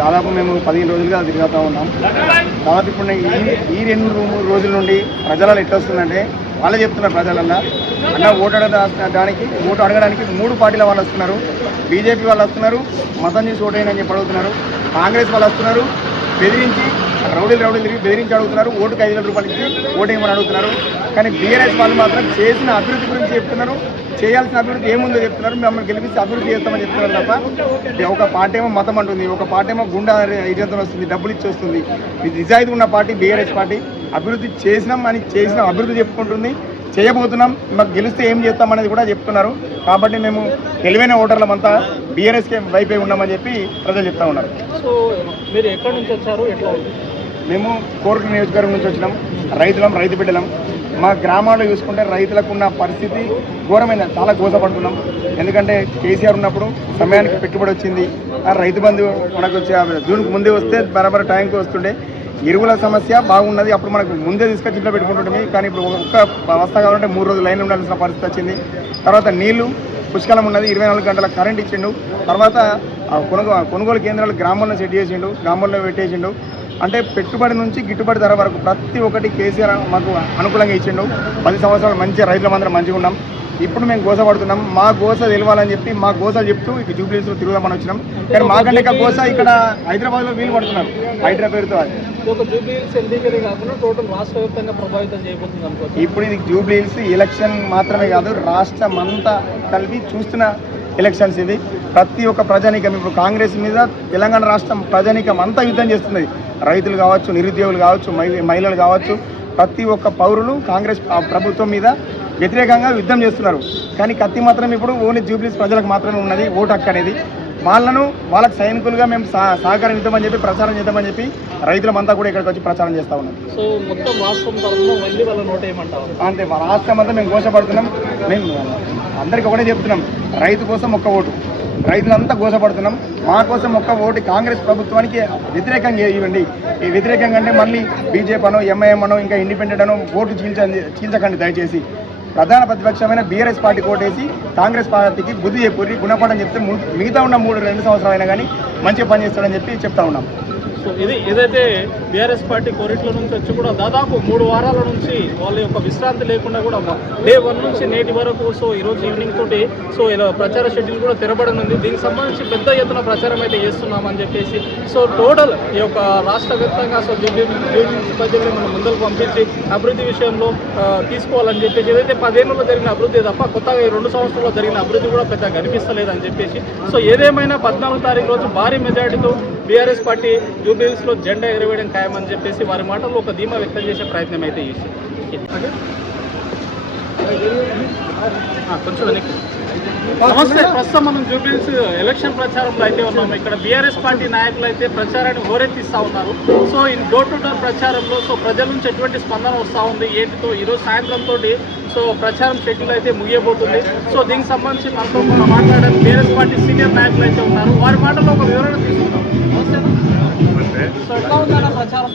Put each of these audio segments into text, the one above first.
దాదాపు మేము 15 రోజులుగా తిరుగుతూ ఉన్నాం. దాదాపు ఇప్పుడు ఈ 2-3 రోజుల నుండి ప్రజలలో ఎట్లా వస్తుందంటే వాళ్ళే చెప్తున్నారు. ప్రజలన్నా ఓటు అడగడానికి 3 పార్టీల వాళ్ళు వస్తున్నారు. బీజేపీ వాళ్ళు వస్తున్నారు, మతం చేసి ఓటేయని చెప్పి అడుగుతున్నారు. కాంగ్రెస్ వాళ్ళు వస్తున్నారు, బెదిరించి రౌడీలు తిరిగి బెదిరించి అడుగుతున్నారు. ఓటుకు 5,000 రూపాయలు ఇచ్చి ఓటేయమని అడుగుతున్నారు. కానీ బీఆర్ఎస్ వాళ్ళు మాత్రం చేసిన అభివృద్ధి గురించి చెప్తున్నారు. చేయాల్సిన అభివృద్ధి ఏముందో చెప్తున్నారు. మమ్మల్ని గెలిపిస్తే అభివృద్ధి చేస్తామని చెప్తున్నారు తప్ప ఒక పార్టీ ఏమో మతం అంటుంది, ఒక పార్టీ ఏమో గుండా ఇజంతం వస్తుంది, డబ్బులు ఇచ్చి వస్తుంది. ఇది నిజాయితీ ఉన్న పార్టీ బీఆర్ఎస్ పార్టీ. అభివృద్ధి చేసినాం అభివృద్ధి చెప్పుకుంటుంది, చేయబోతున్నాం, మాకు గెలిస్తే ఏం చేస్తామనేది కూడా చెప్తున్నారు. కాబట్టి మేము తెలివైన ఓటర్లమంతా బీఆర్ఎస్కే వైపే ఉన్నామని చెప్పి ప్రజలు చెప్తా ఉన్నారు. సో మీరు ఎక్కడి నుంచి వచ్చారు, ఎట్లా? మేము కోరుట్ల నియోజకవర్గం నుంచి వచ్చినాం. రైతు బిడ్డలం. మా గ్రామాల్లో చూసుకుంటే రైతులకు ఉన్న పరిస్థితి ఘోరమైన, చాలా గోసపడుతున్నాం. ఎందుకంటే కేసీఆర్ ఉన్నప్పుడు సమయానికి పెట్టుబడి వచ్చింది. రైతు బంధు మనకు జూన్కు ముందే వస్తే బరాబర్ టైంకి వస్తుండే. ఎరువుల సమస్య బాగున్నది, అప్పుడు మనకు ముందే తీసుకొచ్చి ఇంట్లో పెట్టుకుంటుంటే. కానీ ఇప్పుడు ఒక్క వస్తా కావాలంటే 3 రోజులు లైన్ ఉండాల్సిన పరిస్థితి వచ్చింది. తర్వాత నీళ్లు పుష్కలం ఉన్నది, 24 గంటల కరెంట్ ఇచ్చిండు. తర్వాత కొనుగోలు కేంద్రాలు గ్రామంలో సెట్ చేసిండు, గ్రామంలో పెట్టేసిండు. అంటే పెట్టుబడి నుంచి గిట్టుబడి ధర వరకు ప్రతి ఒక్కటి కేసీఆర్ మాకు అనుకూలంగా ఇచ్చిండు. 10 సంవత్సరాలు మంచిగా రైతులమందరం మంచిగా ఉన్నాం. ఇప్పుడు మేము గోసపడుతున్నాం. మా గోస తెలియాలని చెప్పి మా గోసలు చెప్తూ ఇక జూబ్లీస్లో తిరుగుదామని వచ్చినాం. కానీ మాకంటే గోస ఇక్కడ హైదరాబాద్లో వీలు పడుతున్నారు. హైడ్రా పేరుతో ఇప్పుడు ఇది జూబ్లీహిల్స్ ఎలక్షన్ మాత్రమే కాదు, రాష్ట్రం అంతా కలిపి చూస్తున్న ఎలక్షన్స్ ఇది. ప్రతి ఒక్క ప్రజానీకం ఇప్పుడు కాంగ్రెస్ మీద తెలంగాణ రాష్ట్రం ప్రజానీకం అంతా యుద్ధం చేస్తున్నది. రైతులు కావచ్చు, నిరుద్యోగులు కావచ్చు, మహిళలు కావచ్చు, ప్రతి ఒక్క పౌరులు కాంగ్రెస్ ప్రభుత్వం మీద వ్యతిరేకంగా యుద్ధం చేస్తున్నారు. కానీ కత్తి మాత్రం ఇప్పుడు ఓన్లీ జూబ్లీస్ ప్రజలకు మాత్రమే ఉన్నది, ఓటు హక్కు అనేది. వాళ్ళకి సైనికులుగా మేము సహకారం ఇద్దామని చెప్పి ప్రచారం చేద్దామని చెప్పి రైతులమంతా కూడా ఇక్కడికి వచ్చి ప్రచారం చేస్తూ ఉన్నాం. సో మొత్తం రాష్ట్రం తరఫున మళ్ళీ వాళ్ళ నోట్ ఏమంటారు? అంతే, రాష్ట్రం అంతా మేము గోసపడుతున్నాం. మేము అందరికీ ఒకటే చెప్తున్నాం, రైతు కోసం ఒక్క ఓటు. రైతులంతా గోసపడుతున్నాం, మా కోసం ఒక్క ఓటు కాంగ్రెస్ ప్రభుత్వానికి వ్యతిరేకంగా ఇవ్వండి. ఈ వ్యతిరేకంగా అంటే మళ్ళీ బీజేపీ అనో, ఎంఐఎం అనో, ఇంకా ఇండిపెండెంట్ అనో ఓటు చీల్చకండి దయచేసి. ప్రధాన ప్రతిపక్షమైన బీఆర్ఎస్ పార్టీ కోటేసి కాంగ్రెస్ పార్టీకి బుద్ధి చెప్పుర్రి, గుణపాఠం చెప్తే మిగతా ఉన్న 2 సంవత్సరాలైనా కానీ మంచిగా పనిచేస్తాడని చెప్పి చెప్తా ఉన్నాం. సో ఇది ఏదైతే బీఆర్ఎస్ పార్టీ కోరిట్ల నుంచి వచ్చి కూడా దాదాపు 3 వారాల నుంచి వాళ్ళ యొక్క విశ్రాంతి లేకుండా కూడా డే 1 నుంచి నేటి వరకు సో ఈరోజు ఈవినింగ్ తోటి సో ఇలా ప్రచార షెడ్యూల్ కూడా తెరబడనుంది. దీనికి సంబంధించి పెద్ద ఎత్తున ప్రచారం అయితే చేస్తున్నామని చెప్పేసి సో టోటల్ ఈ యొక్క రాష్ట్ర వ్యాప్తంగా సో ప్రజల్ని మనం ముందుకు పంపించి అభివృద్ధి విషయంలో తీసుకోవాలని చెప్పేసి ఏదైతే 10 ఏళ్ళలో జరిగిన అభివృద్ధి తప్ప కొత్తగా 2 సంవత్సరాల్లో జరిగిన అభివృద్ధి కూడా పెద్దగా కనిపిస్తలేదని చెప్పేసి సో ఏదేమైనా 14వ తారీఖు రోజు భారీ మెజారిటీతో బీఆర్ఎస్ పార్టీ జూబ్లీహిల్స్లో జెండా ఎగరవేయడం ఖాయమని చెప్పేసి వారి మాటల్లో ఒక ధీమా వ్యక్తం చేసే ప్రయత్నం అయితే చేసింది. కొంచెం నమస్తే. ప్రస్తుతం మనం జూబ్లీహిల్స్ ఎలక్షన్ ప్రచారంలో అయితే ఉన్నాము. ఇక్కడ బీఆర్ఎస్ పార్టీ నాయకులు అయితే ప్రచారాన్ని హోరెత్తిస్తూ ఉన్నారు. సో ఈ డోర్ టు డోర్ ప్రచారంలో సో ప్రజల నుంచి ఎటువంటి స్పందన వస్తూ ఉంది ఏంటితో ఈరోజు సాయంత్రంతో సో ప్రచారం షెడ్యూల్ అయితే ముగియబోతుంది. సో దీనికి సంబంధించి మనతో మనం మాట్లాడడానికి బీఆర్ఎస్ పార్టీ సీనియర్ నాయకులు అయితే ఉన్నారు. వారి మాటల్లో ఒక వివరణ తీసుకుంటాం. సో ఎట్లా ఉందన్న ప్రచారం?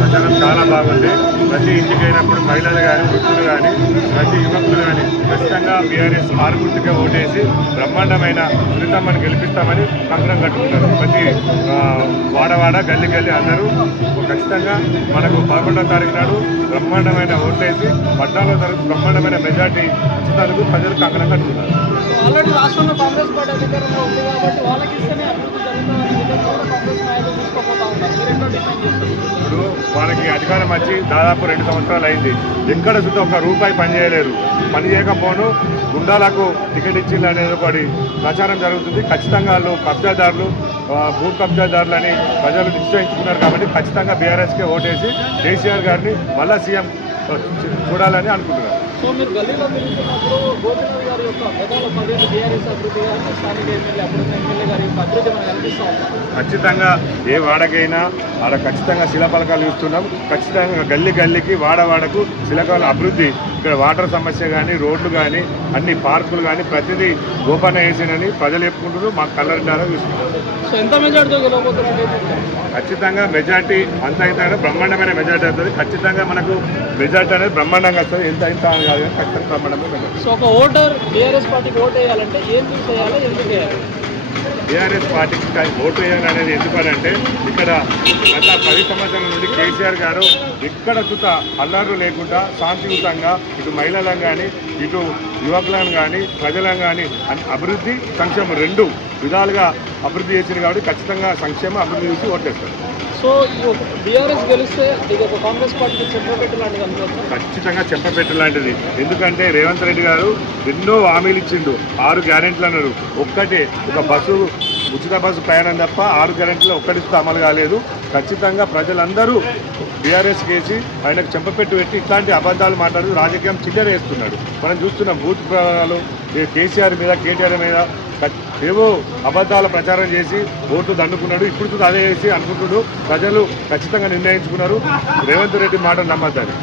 ప్రచారం చాలా బాగుంది. ప్రతి ఇంటికి అయినప్పుడు మహిళలు కానీ, వృద్ధులు కానీ, ప్రతి యువకులు కానీ ఖచ్చితంగా బీఆర్ఎస్ ఆరుగుర్తిగా ఓటేసి బ్రహ్మాండమైన సునీతమ్మని గెలిపిస్తామని కంకణం కట్టుకున్నారు. ప్రతి వాడవాడ గల్లి అందరూ ఖచ్చితంగా మనకు 11వ తారీఖు నాడు బ్రహ్మాండమైన ఓటేసి 14వ తారీఖు బ్రహ్మాండమైన మెజార్టీ ఇచ్చినందుకు ప్రజలు కంకణం కట్టుకున్నారు. ఆల్రెడీ రాష్ట్రంలో కాంగ్రెస్ పార్టీ అధికారంలో ఉంది కాబట్టి వాళ్ళకి ఇస్తేనే అభివృద్ధి జరుగుతుందని కాంగ్రెస్ నాయకులు తీసుకోపోతా ఉన్నారు. ఇప్పుడు వాళ్ళకి అధికారం వచ్చి దాదాపు 2 సంవత్సరాలు అయింది. ఎక్కడ చూస్తే ఒక్క రూపాయి పని చేయలేరు. పని చేయకపోను గుండాలకు టికెట్ ఇచ్చింది అనేది ఒకటి ప్రచారం జరుగుతుంది. ఖచ్చితంగా వాళ్ళు కబ్జాదారులు, భూ కబ్జాదారులని ప్రజలు నిశ్చయించుకున్నారు. కాబట్టి ఖచ్చితంగా బీఆర్ఎస్కే ఓటేసి కేసీఆర్ గారిని మళ్ళా సీఎం చూడాలని అనుకుంటున్నారు. సో మీరు గల్లీలో తిరుగుతున్నప్పుడు గోపినాథ్ గారి యొక్క గతంలో 10 ఏళ్ళ బీఆర్ఎస్ అభివృద్ధి గారు స్థానిక ఎమ్మెల్యే అభివృద్ధి ఎమ్మెల్యే గారి యొక్క అభివృద్ధి మనకు కనిపిస్తూ ఉంటాం. ఖచ్చితంగా ఏ వాడకైనా ఆడ ఖచ్చితంగా శిలాఫలకాలు ఇస్తున్నాం. ఖచ్చితంగా గల్లీకి వాడకు శిలాఫలకాల అభివృద్ధి. ఇక్కడ వాటర్ సమస్య కానీ, రోడ్లు కానీ, అన్ని పార్కులు కానీ ప్రతిదీ గోపన్న వేసినని ప్రజలు చెప్పుకుంటున్నారు. మాకు కలరిండాలో చూసుకుంటాం. సో ఎంత మెజార్టీతో గెలవబోతున్నారు? ఖచ్చితంగా మెజార్టీ అంత అయితే బ్రహ్మాండమైన మెజార్టీ అవుతుంది. ఖచ్చితంగా మనకు మెజార్టీ అనేది బ్రహ్మాండంగా వస్తుంది. ఎంత కాదు కానీ ఖచ్చితంగా బ్రహ్మాండంగా మెజార్టీ. సో ఒక ఓటర్ బీఆర్ఎస్ పార్టీకి ఓటు వేయాలంటే ఏం చేయాలి, ఎందుకు వేయాలి? బీఆర్ఎస్ పార్టీకి ఓటు వేయాలి అనేది ఎందుకనంటే ఇక్కడ గత 10 సంవత్సరాల నుండి కేసీఆర్ గారు ఎక్కడ చూత అల్లర్లు లేకుండా శాంతియుతంగా ఇటు మహిళలను కానీ ఇటు యువకులను కానీ ప్రజలను కానీ అభివృద్ధి సంక్షేమం 2 విధాలుగా అభివృద్ధి చేసింది కాబట్టి ఖచ్చితంగా సంక్షేమ అభివృద్ధి చూసి ఓటేస్తారు. సో బీఆర్ఎస్ గెలిస్తే ఇది ఒక కాంగ్రెస్ పార్టీకి చెప్పబెట్టు లాంటిది అనుకోవచ్చు. ఖచ్చితంగా చెప్పబెట్టు లాంటిది. ఎందుకంటే రేవంత్ రెడ్డి గారు ఎన్నో హామీలు ఇచ్చిండు, 6 గ్యారెంటీలు అన్నారు. ఒక్కటే ఒక బస్సు ఉచిత బస్సు ప్రయాణం తప్ప 6 గ్యారెంటీలు ఒక్కటితో అమలు కాలేదు. ఖచ్చితంగా ప్రజలందరూ బీఆర్ఎస్ కేసి ఆయనకు చెంపపెట్టు పెట్టి ఇట్లాంటి అబద్ధాలు మాట్లాడుతూ రాజకీయం చిల్లర వేస్తున్నాడు. మనం చూస్తున్నాం బూత్ ప్రచారాలు కేసీఆర్ మీద కేటీఆర్ మీద ఏవో అబద్ధాల ప్రచారం చేసి ఓట్లు దండుకున్నాడు. ఇప్పుడు అదే చేసి అనుకుంటున్నాడు. ప్రజలు ఖచ్చితంగా నిర్ణయించుకున్నారు రేవంత్ రెడ్డి మాట నమ్మద్దని.